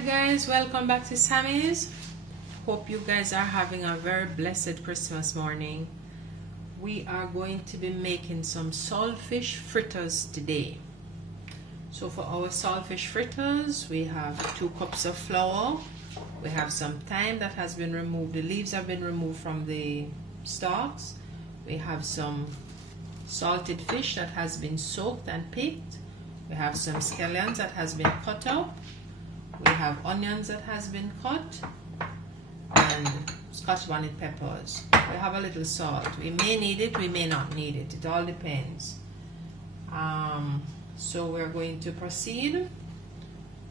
Alright guys, welcome back to Sammy's. Hope you guys are having a very blessed Christmas morning. We are going to be making some saltfish fritters today. So for our saltfish fritters, we have 2 cups of flour. We have some thyme that has been removed. The leaves have been removed from the stalks. We have some salted fish that has been soaked and picked. We have some scallions that has been cut up. We have onions that has been cut and Scotch bonnet peppers. We have a little salt. We may need it, we may not need it. It all depends. So we're going to proceed. I'm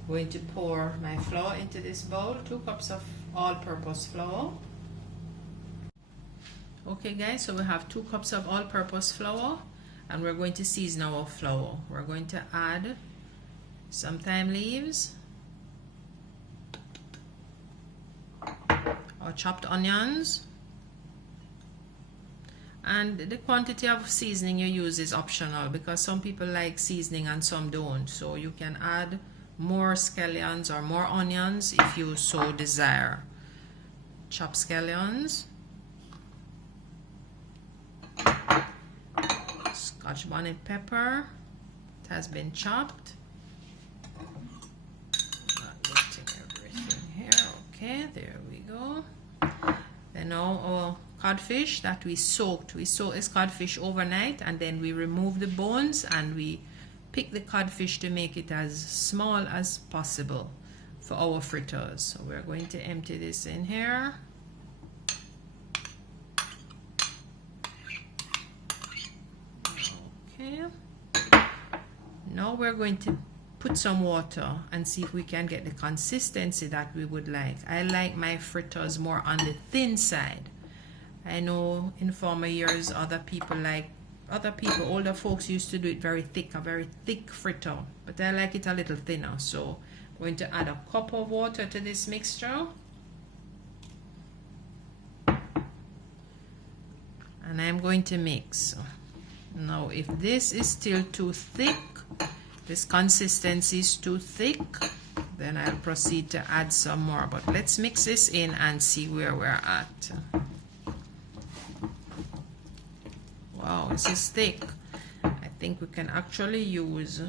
going to pour my flour into this bowl, 2 cups of all-purpose flour. Okay guys, so we have 2 cups of all-purpose flour and we're going to season our flour. We're going to add some thyme leaves, or chopped onions, and the quantity of seasoning you use is optional because some people like seasoning and some don't, so you can add more scallions or more onions if you so desire. Chopped scallions, Scotch bonnet pepper, it has been chopped. Not getting everything here. Okay, there we go. Then now our codfish that we soaked. We soaked this codfish overnight and then we remove the bones and we pick the codfish to make it as small as possible for our fritters. So we're going to empty this in here. Okay. Now we're going to put some water and see if we can get the consistency that we would like. I like my fritters more on the thin side. I know in former years older older folks used to do it very thick, a very thick fritter, but I like it a little thinner. So I'm going to add a cup of water to this mixture and I'm going to mix. Now if this is still too thick, this consistency is too thick, then I'll proceed to add some more, but let's mix this in and see where we're at. Wow, this is thick. I think we can actually use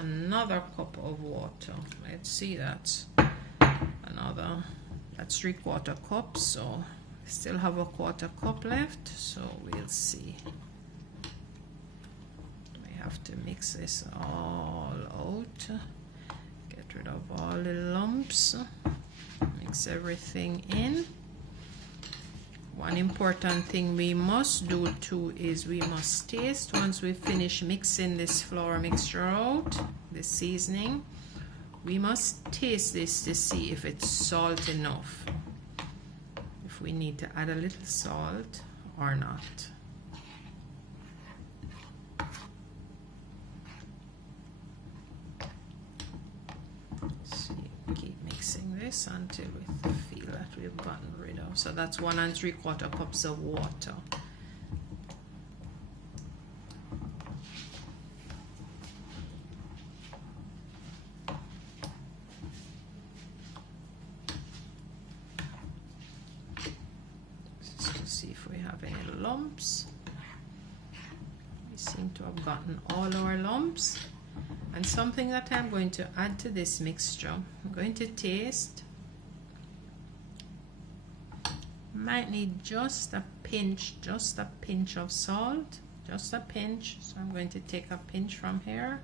another cup of water. Let's see, that's another, that's 3/4 cups, so I still have a 1/4 cup left, so we'll see. Have to mix this all out, get rid of all the lumps, mix everything in. One important thing we must do too is we must taste once we finish mixing this flour mixture out, the seasoning. We must taste this to see if it's salt enough, if we need to add a little salt or not. Until we feel that we've gotten rid of. So that's 1 3/4 cups of water. Just to see if we have any lumps. We seem to have gotten all our lumps. And something that I'm going to add to this mixture, I'm going to taste. Might need just a pinch of salt, just a pinch. So I'm going to take a pinch from here,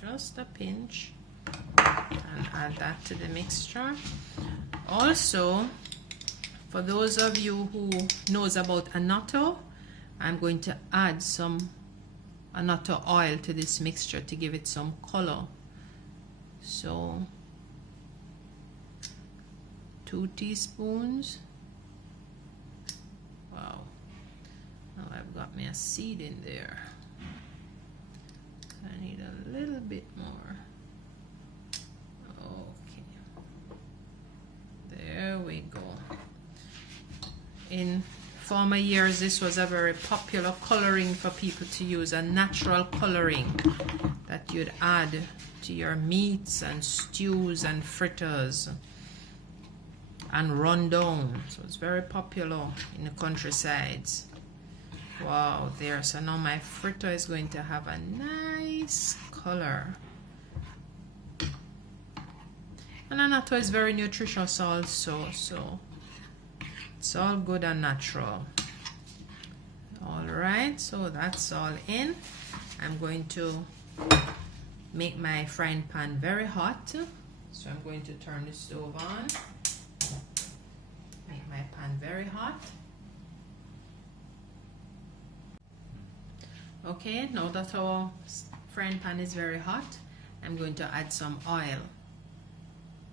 just a pinch, and add that to the mixture. Also, for those of you who knows about annatto, I'm going to add some annatto oil to this mixture to give it some color. So 2 teaspoons. Wow, now I've got me a seed in there. I need a little bit more. Okay, there we go. In former years, this was a very popular coloring for people to use, a natural coloring that you'd add to your meats and stews and fritters and rundown. So it's very popular in the countrysides. Wow, there. So now my fritter is going to have a nice color. And annatto is very nutritious also, so it's all good and natural. Alright, so that's all in. I'm going to make my frying pan very hot. So I'm going to turn the stove on. Make my pan very hot. Okay, now that our frying pan is very hot, I'm going to add some oil.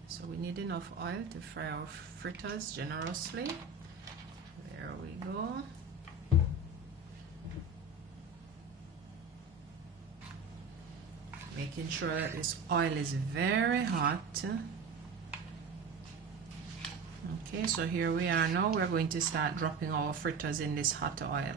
So we need enough oil to fry our fritters generously. There we go. Making sure that this oil is very hot. Okay, so here we are now. We're going to start dropping our fritters in this hot oil.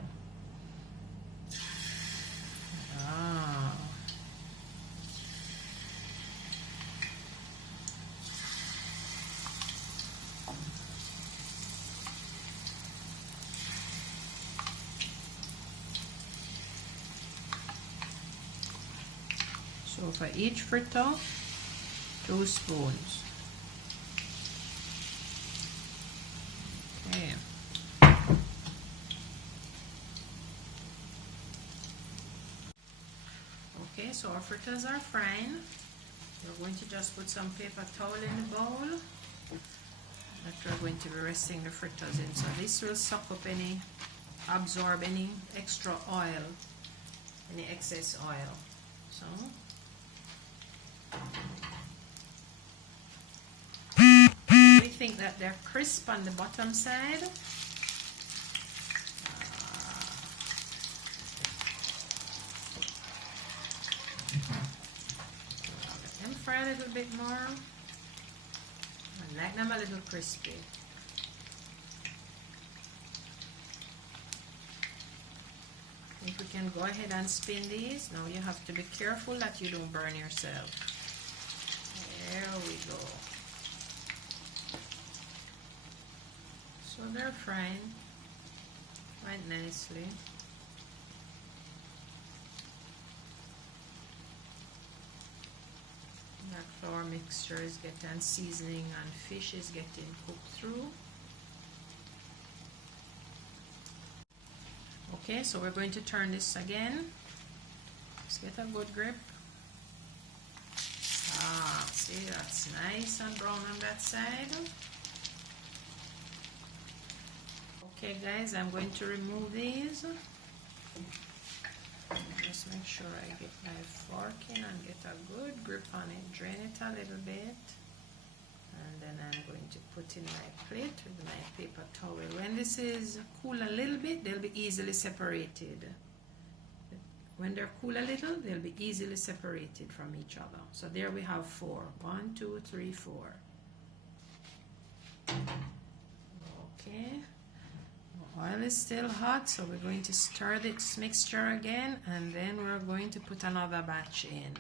So for each fritter, 2 spoons. Okay. Okay, so our fritters are frying. We're going to just put some paper towel in the bowl that we're going to be resting the fritters in. So this will suck up absorb any extra oil, any excess oil. So we think that they're crisp on the bottom side. Let them fry a little bit more. I like them a little crispy. I think we can go ahead and spin these. Now you have to be careful that you don't burn yourself. There we go. So they're frying quite nicely. That flour mixture is getting seasoning and fish is getting cooked through. Okay, so we're going to turn this again. Let's get a good grip. See, that's nice and brown on that side. Okay guys, I'm going to remove these. Just make sure I get my fork in and get a good grip on it. Drain it a little bit. And then I'm going to put in my plate with my paper towel. When this is cool a little bit, they'll be easily separated. When they're cool a little, they'll be easily separated from each other. So there we have 4. 1, 2, 3, 4. Okay. The oil is still hot, so we're going to stir this mixture again, and then we're going to put another batch in.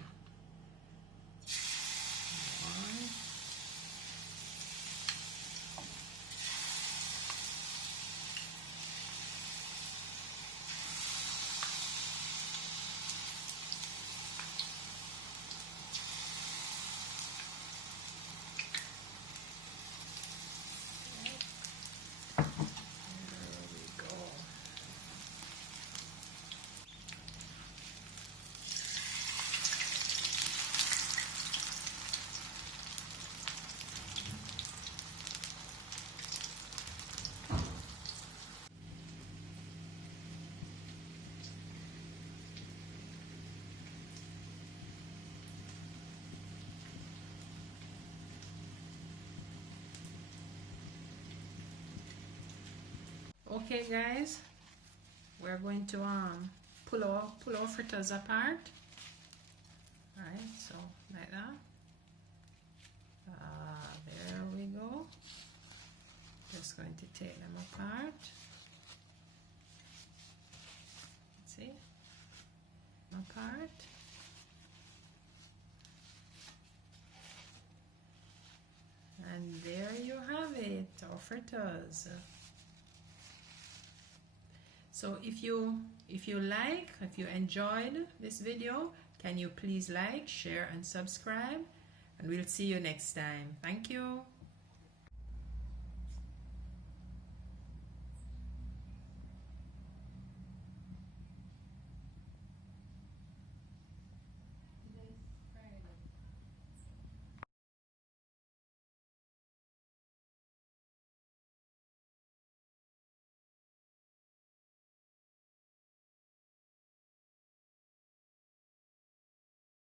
Okay guys, we're going to pull our fritters apart. Alright, so like that. There we go. Just going to take them apart. apart. And there you have it, our fritters. So if you enjoyed this video, can you please like, share and subscribe, and we'll see you next time. Thank you.